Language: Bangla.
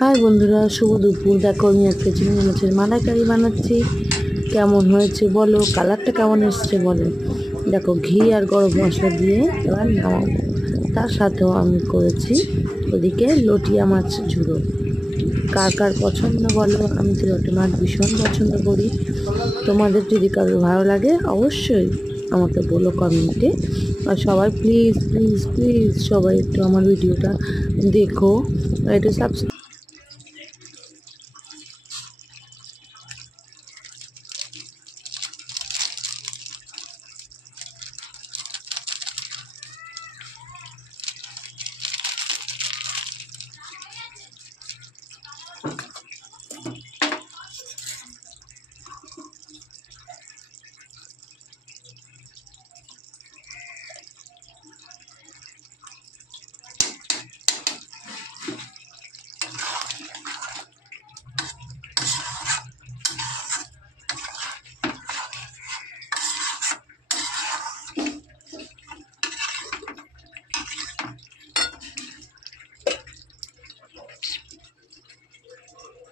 হাই বন্ধুরা, শুভ দুপুর। দেখো আমি আজকে চিংড়ি মাছের মালাইকারি বানাচ্ছি। কেমন হয়েছে বলো, কালারটা কেমন এসছে বলো। দেখো ঘি আর গরম মশলা দিয়ে এবার নামাবো। তার সাথেও আমি করেছি ওদিকে লটিয়া মাছ ঝুড়ো। কার কার পছন্দ বলো, আমি তো লটি মাছ ভীষণ পছন্দ করি। তোমাদের যদি কারোর ভালো লাগে অবশ্যই আমাকে বলো কমেন্টে। আর সবাই প্লিজ প্লিজ প্লিজ সবাই একটু আমার ভিডিওটা দেখো, একটু সাবস্ক্রাইব